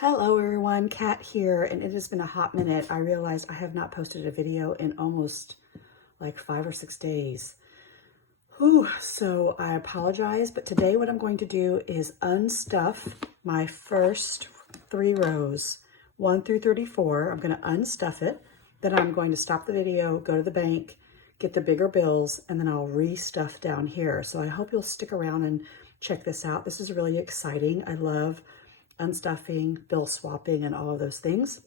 Hello everyone, Kat here, and it has been a hot minute. I realized I have not posted a video in almost like 5 or 6 days. Whew, so I apologize, but today what I'm going to do is unstuff my first 3 rows, 1 through 34. I'm going to unstuff it, then I'm going to stop the video, go to the bank, get the bigger bills, and then I'll restuff down here. So I hope you'll stick around and check this out. This is really exciting. I love unstuffing, bill swapping, and all of those things.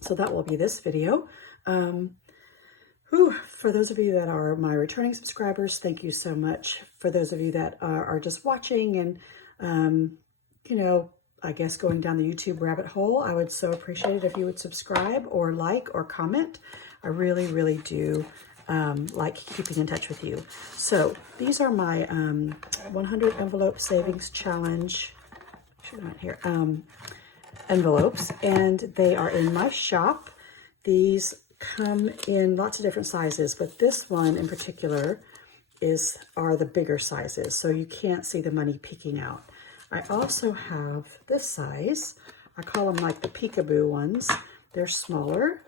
So that will be this video. For those of you that are my returning subscribers, thank you so much. For those of you that are just watching and, I guess going down the YouTube rabbit hole, I would so appreciate it if you would subscribe or like or comment. I really, really do like keeping in touch with you. So these are my 100 envelope savings challenge not here, envelopes, and they are in my shop. These come in lots of different sizes, but this one in particular are the bigger sizes, so you can't see the money peeking out. I also have this size. I call them like the peekaboo ones. They're smaller,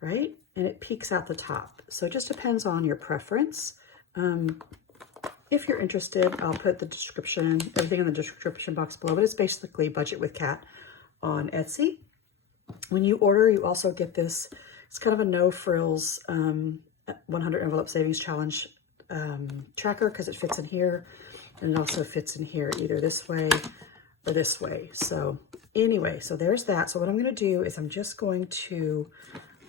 right? And it peeks out the top. So it just depends on your preference. If you're interested, I'll put the description, everything in the description box below, but it's basically Budget with Kat on Etsy. When you order, you also get this, it's kind of a no frills 100 envelope savings challenge tracker, because it fits in here, and it also fits in here either this way or this way. So anyway, so there's that. So what I'm going to do is I'm just going to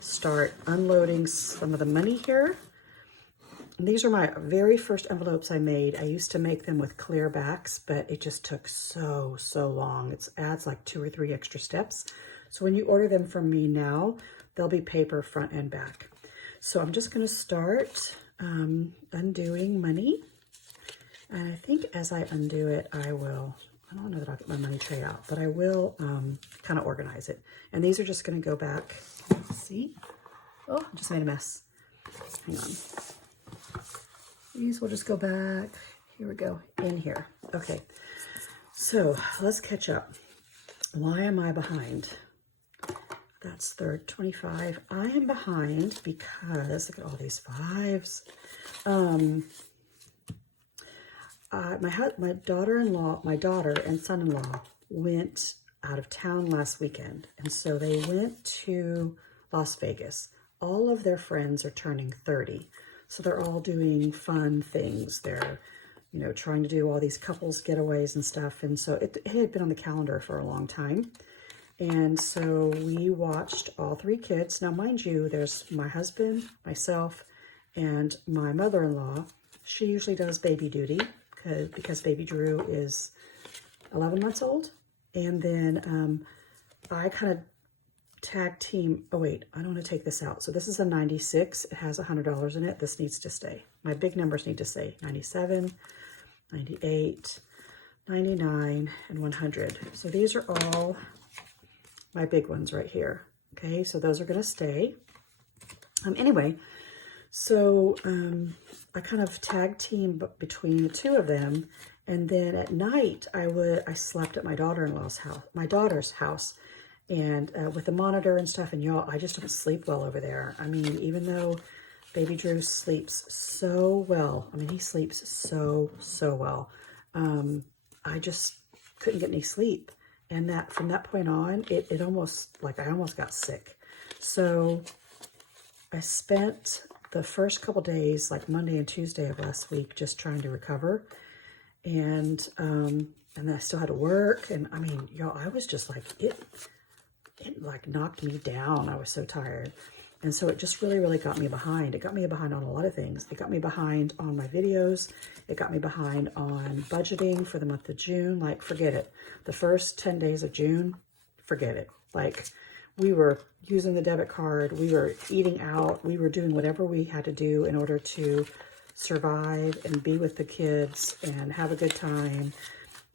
start unloading some of the money here. These are my very first envelopes I made. I used to make them with clear backs, but it just took so long. It adds like 2 or 3 extra steps. So when you order them from me now, they'll be paper front and back. So I'm just going to start undoing money. And I think as I undo it, I don't know that I'll get my money tray out, but I will kind of organize it. And these are just going to go back. See? Oh, I just made a mess. Hang on. These will just go back. Here we go, in here. Okay, so let's catch up. Why am I behind? That's third 25. I am behind because, look at all these 5s. My daughter and son-in-law went out of town last weekend. And so they went to Las Vegas. All of their friends are turning 30. So they're all doing fun things. They're, trying to do all these couples getaways and stuff. And so it had been on the calendar for a long time. And so we watched all 3 kids. Now, mind you, there's my husband, myself, and my mother-in-law. She usually does baby duty because baby Drew is 11 months old. And then I kind of tag team. Oh wait, I don't want to take this out. So this is a 96. It has $100 in it. This needs to stay. My big numbers need to stay. 97, 98, 99, and 100. So these are all my big ones right here. Okay, so those are going to stay. Anyway, so I kind of tag team between the 2 of them, and then at night I slept at my daughter's house. And with the monitor and stuff, and y'all, I just don't sleep well over there. I mean, even though baby Drew sleeps so well, he sleeps so well. I just couldn't get any sleep. And that from that point on, it almost, I almost got sick. So I spent the first couple days, like Monday and Tuesday of last week, just trying to recover. And then I still had to work. And y'all, I was just like, it knocked me down. I was so tired. And so it just really got me behind. It got me behind on a lot of things. It got me behind on my videos. It got me behind on budgeting for the month of June. Forget it. The first 10 days of June, forget it. We were using the debit card. We were eating out. We were doing whatever we had to do in order to survive and be with the kids and have a good time.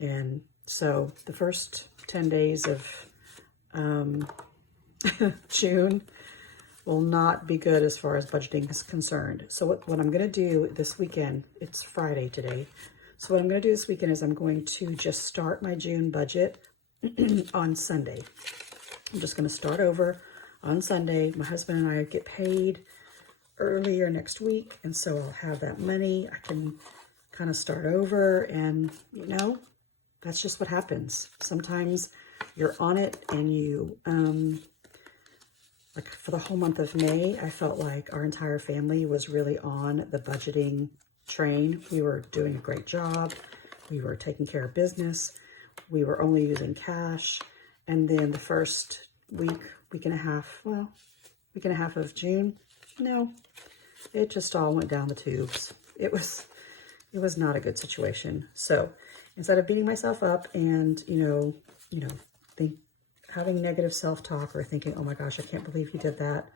And so the first 10 days of June will not be good as far as budgeting is concerned. So what I'm going to do this weekend, it's Friday today. So what I'm going to do this weekend is I'm going to just start my June budget on Sunday. I'm just going to start over on Sunday. My husband and I get paid earlier next week, and so I'll have that money. I can kind of start over, and you know, that's just what happens. Sometimes you're on it and you, like for the whole month of May, I felt like our entire family was really on the budgeting train. We were doing a great job. We were taking care of business. We were only using cash. And then the first week and a half of June, no, it just all went down the tubes. It was not a good situation. So instead of beating myself up and, having negative self-talk or thinking, oh my gosh, I can't believe he did that.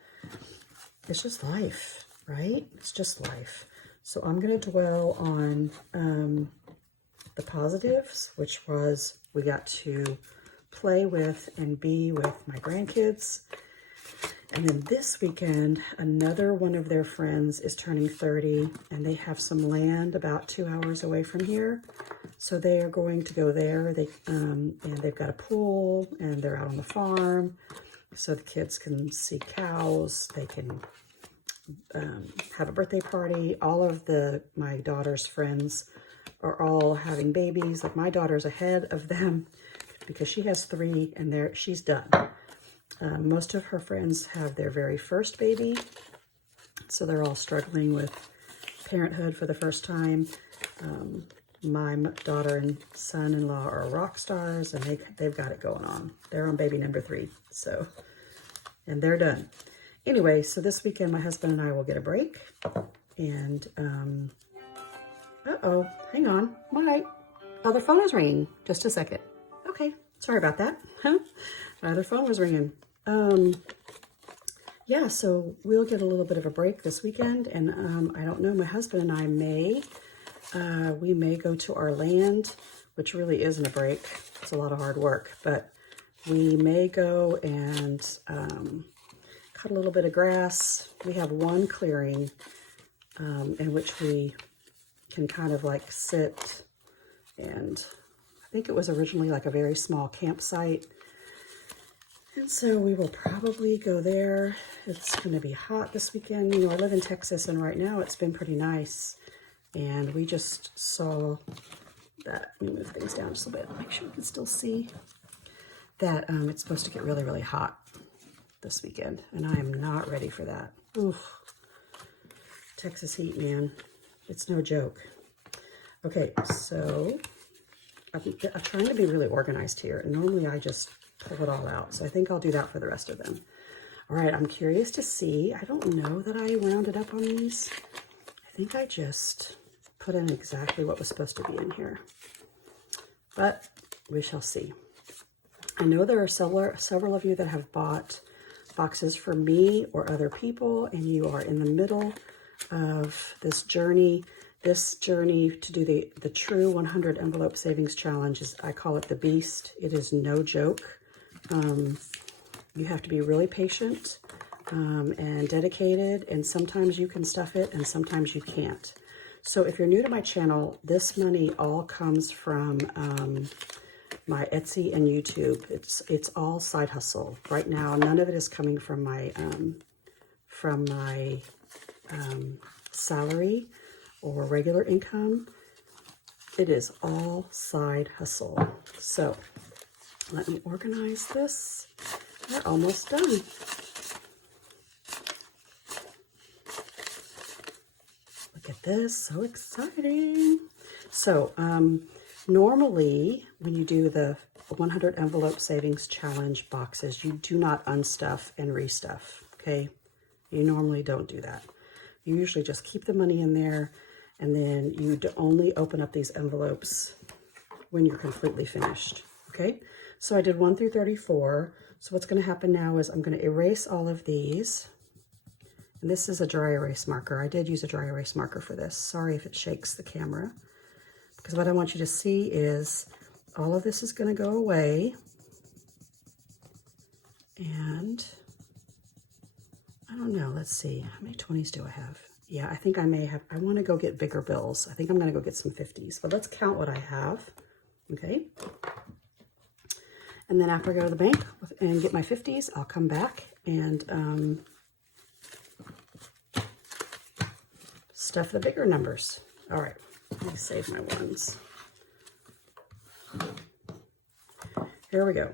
It's just life, right? It's just life. So I'm going to dwell on the positives, which was we got to play with and be with my grandkids. And then this weekend, another one of their friends is turning 30, and they have some land about 2 hours away from here. So they are going to go there. And they've got a pool, and they're out on the farm, so the kids can see cows. They can have a birthday party. All of my daughter's friends are all having babies. Like my daughter's ahead of them because she has 3, and she's done. Most of her friends have their very first baby, so they're all struggling with parenthood for the first time. My daughter and son-in-law are rock stars, and they've got it going on. They're on baby number 3, and they're done. Anyway, so this weekend, my husband and I will get a break, and, uh-oh, hang on, my other phone is ringing. Just a second. Okay, sorry about that. My other phone was ringing. Yeah, so we'll get a little bit of a break this weekend, and I don't know, my husband and I we may go to our land, which really isn't a break. It's a lot of hard work, but we may go and cut a little bit of grass. We have one clearing in which we can kind of like sit, and I think it was originally like a very small campsite. And so we will probably go there. It's going to be hot this weekend. I live in Texas, and right now it's been pretty nice. And we just saw that, let me move things down just a bit, make sure you can still see that it's supposed to get really, really hot this weekend. And I am not ready for that. Oof. Texas heat, man. It's no joke. Okay, so I'm trying to be really organized here. And normally I just pull it all out. So I think I'll do that for the rest of them. All right, I'm curious to see. I don't know that I rounded up on these. I think I just put in exactly what was supposed to be in here. But we shall see. I know there are several of you that have bought boxes for me or other people, and you are in the middle of this journey. This journey to do the true 100 envelope savings challenge is, I call it the beast. It is no joke. You have to be really patient and dedicated, and sometimes you can stuff it and sometimes you can't. So if you're new to my channel, this money all comes from my Etsy and YouTube. It's all side hustle right now. None of it is coming from my salary or regular income. It is all side hustle. So let me organize this. We're almost done. Look at this, so exciting. So normally when you do the 100 envelope savings challenge boxes, you do not unstuff and restuff, okay? You normally don't do that. You usually just keep the money in there, and then you only open up these envelopes when you're completely finished, okay? So I did 1 through 34. So what's going to happen now is I'm going to erase all of these. And this is a dry erase marker. I did use a dry erase marker for this. Sorry if it shakes the camera. Because what I want you to see is all of this is going to go away. And I don't know. Let's see. How many 20s do I have? Yeah, I think I may have. I want to go get bigger bills. I think I'm going to go get some 50s. But let's count what I have. Okay. And then after I go to the bank and get my 50s, I'll come back and stuff the bigger numbers. All right, let me save my ones. Here we go.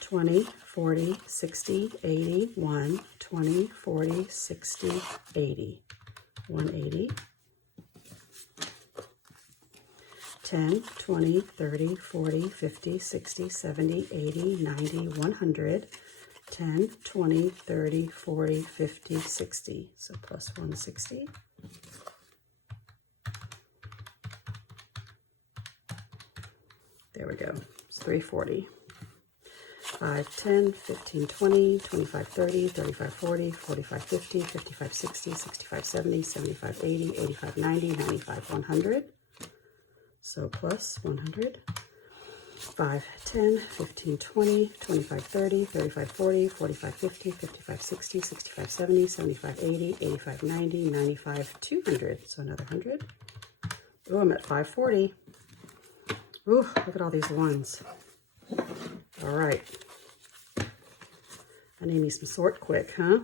20, 40, 60, 80, 1, 20, 40, 60, 80, 180. 10, 20, 30, 40, 50, 60, 70, 80, 90, 100. 10, 20, 30, 40, 50, 60. So plus 160. There we go. It's 340. 5, 10, 15, 20, 25, 30, 35, 40, 45, 50, 55, 60, 65, 70, 75, 80, 85, 90, 95, 100. So plus 100. 5, 10, 15, 20, 25, 30, 35, 40, 45, 50, 55, 60, 65, 70, 75, 80, 85, 90, 95, 200. So another 100. Oh, I'm at 540. Ooh, look at all these ones. All right. I need me some sort quick, huh?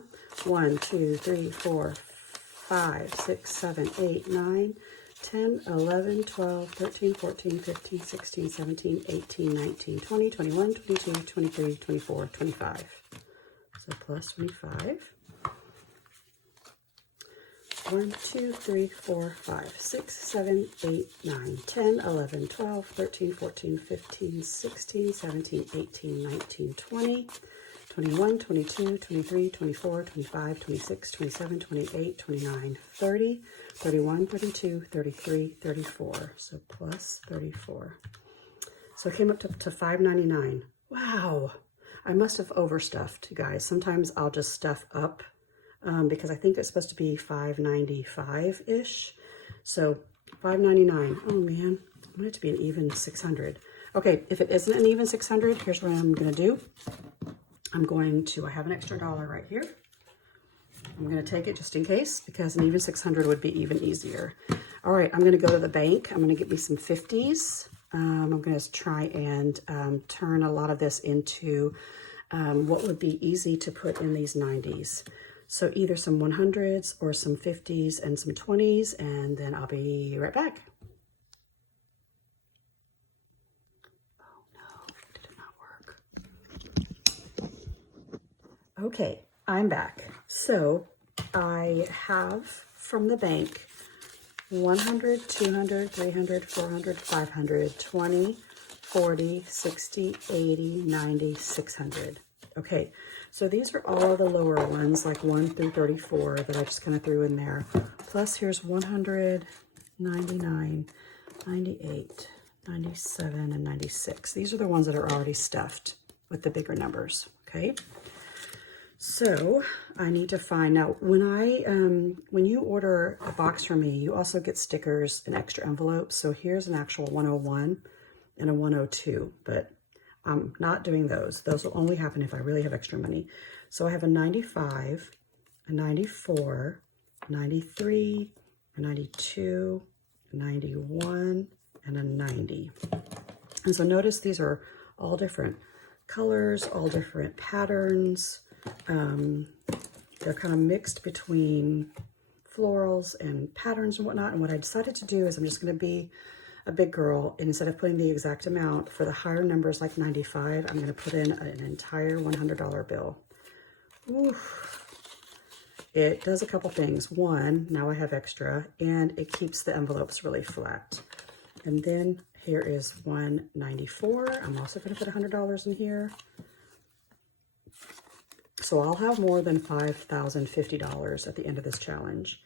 1, 2, 3, 4, 5, 6, 7, 8, 9, 10, 11, 12, 13, 14, 15, 16, 17, 18, 19, 20, 21, 22, 23, 24, 25. So plus 25. 1, 2, 3, 4, 5, 6, 7, 8, 9, 10, 11, 12, 13, 14, 15, 16, 17, 18, 19, 20, 21, 22, 23, 24, 25, 26, 27, 28, 29, 30, 31, 32, 33, 34. So plus 34. So it came up to $5.99. Wow. I must have overstuffed, you guys. Sometimes I'll just stuff up because I think it's supposed to be $5.95-ish. So $5.99. Oh man, I want it to be an even 600. Okay, if it isn't an even 600, here's what I'm gonna do. I have an extra $1 right here. I'm gonna take it just in case because an even 600 would be even easier. All right, I'm gonna go to the bank. I'm gonna get me some 50s. I'm gonna try and turn a lot of this into what would be easy to put in these 90s. So either some 100s or some 50s and some 20s, and then I'll be right back. Oh no, did it not work? Okay, I'm back. So I have from the bank 100, 200, 300, 400, 500, 20, 40, 60, 80, 90, 600. Okay, so these are all the lower ones, like 1 through 34 that I just kind of threw in there. Plus here's 100, 99, 98, 97, and 96. These are the ones that are already stuffed with the bigger numbers, okay? So I need to find out when you order a box from me, you also get stickers and extra envelopes. So here's an actual 101 and a 102, but I'm not doing those. Those will only happen if I really have extra money. So I have a 95, a 94, 93, a 92, a 91, and a 90. And so notice these are all different colors, all different patterns. They're kind of mixed between florals and patterns and whatnot. And what I decided to do is I'm just going to be a big girl, and instead of putting the exact amount for the higher numbers like 95, I'm going to put in an entire $100 bill. Oof. It does a couple things. One, now I have extra, and it keeps the envelopes really flat. And then here is 194. I'm also going to put $100 in here. So I'll have more than $5,050 at the end of this challenge.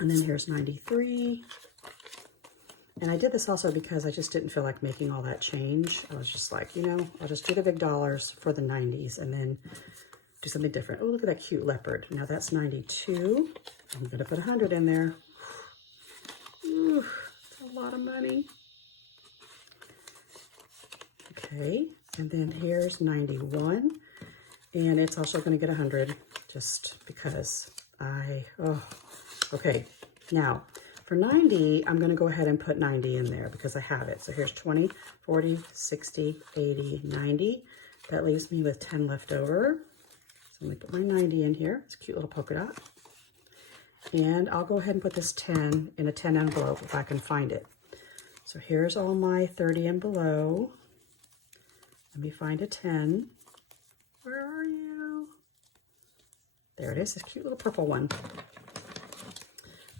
And then here's 93. And I did this also because I just didn't feel like making all that change. I was just like, I'll just do the big dollars for the 90s and then do something different. Oh, look at that cute leopard. Now that's 92. I'm going to put 100 in there. Ooh, that's a lot of money. Okay, and then here's 91. And it's also going to get 100 just because okay. Now, For 90, I'm gonna go ahead and put 90 in there because I have it. So here's 20, 40, 60, 80, 90. That leaves me with 10 left over. So I'm gonna put my 90 in here. It's a cute little polka dot. And I'll go ahead and put this 10 in a 10 envelope if I can find it. So here's all my 30 and below. Let me find a 10. Where are you? There it is, this cute little purple one.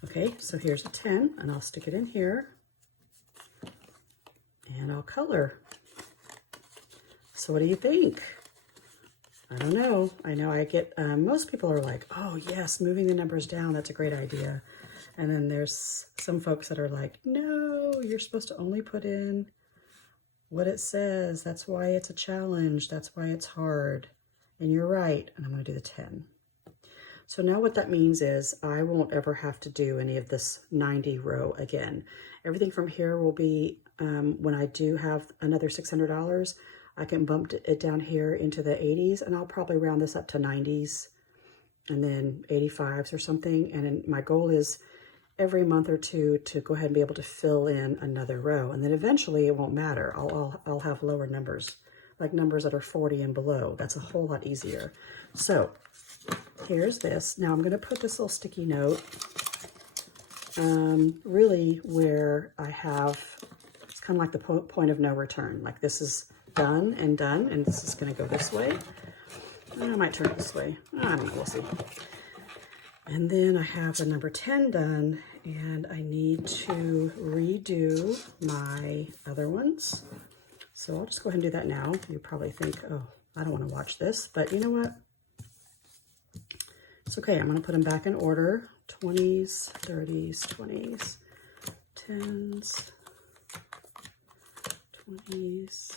Okay, so here's a 10, and I'll stick it in here. And I'll color. So what do you think? I don't know. I know I get, most people are like, oh yes, moving the numbers down, that's a great idea. And then there's some folks that are like, no, you're supposed to only put in what it says. That's why it's a challenge. That's why it's hard. And you're right. And I'm going to do the 10. So now what that means is I won't ever have to do any of this 90 row again. Everything from here will be, when I do have another $600, I can bump it down here into the 80s, and I'll probably round this up to 90s and then 85s or something. And then my goal is every month or two to go ahead and be able to fill in another row. And then eventually it won't matter. I'll have lower numbers, like numbers that are 40 and below. That's a whole lot easier. So here's this. Now I'm going to put this little sticky note really where I have, it's kind of like the point of no return. Like this is done, and this is going to go this way. I might turn it this way. I don't know, we'll see. And then I have the number 10 done, and I need to redo my other ones. So I'll just go ahead and do that now. You probably think, oh, I don't want to watch this, but you know what? It's okay. I'm going to put them back in order. 20s, 30s, 20s, 10s, 20s.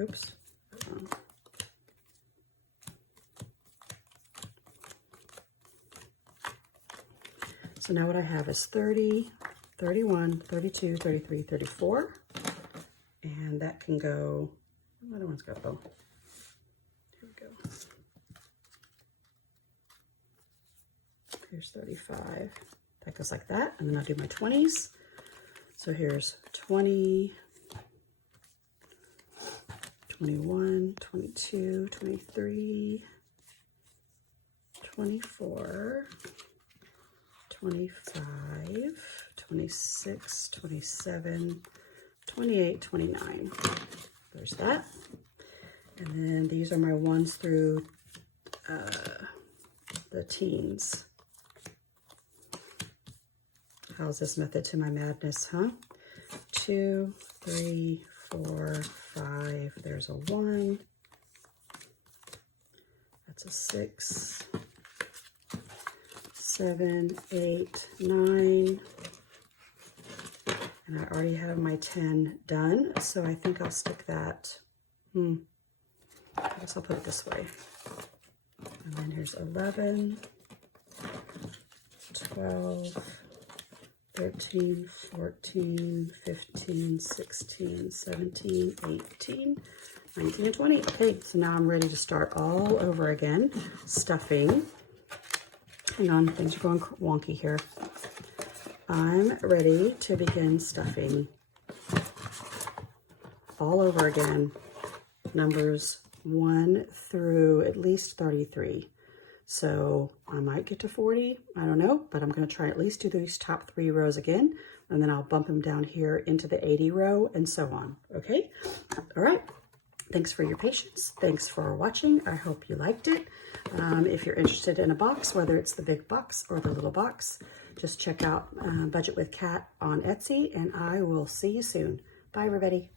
Oops. So now what I have is 30, 31, 32, 33, 34. And that can go, other one's got, oh, here we go. Here's 35. That goes like that. And then I'll do my 20s. So here's 20, 21, 22, 23, 24, 25, 26, 27, 28, 29. There's that. And then these are my ones through the teens. How's this method to my madness, huh? 2, 3, 4, 5. There's a 1. That's a 6. 7, 8, 9. And I already have my 10 done, so I think I'll stick that. I guess I'll put it this way. And then here's 11, 12, 13, 14, 15, 16, 17, 18, 19, and 20. Okay, so now I'm ready to start all over again. Stuffing. Hang on, things are going wonky here. I'm ready to begin stuffing all over again. Numbers 1 through at least 33. So I might get to 40, I don't know, but I'm going to try at least do these top 3 rows again, and then I'll bump them down here into the 80 row and so on. Okay? All right. Thanks for your patience. Thanks for watching. I hope you liked it. If you're interested in a box, whether it's the big box or the little box, just check out Budget with Kat on Etsy, and I will see you soon. Bye, everybody.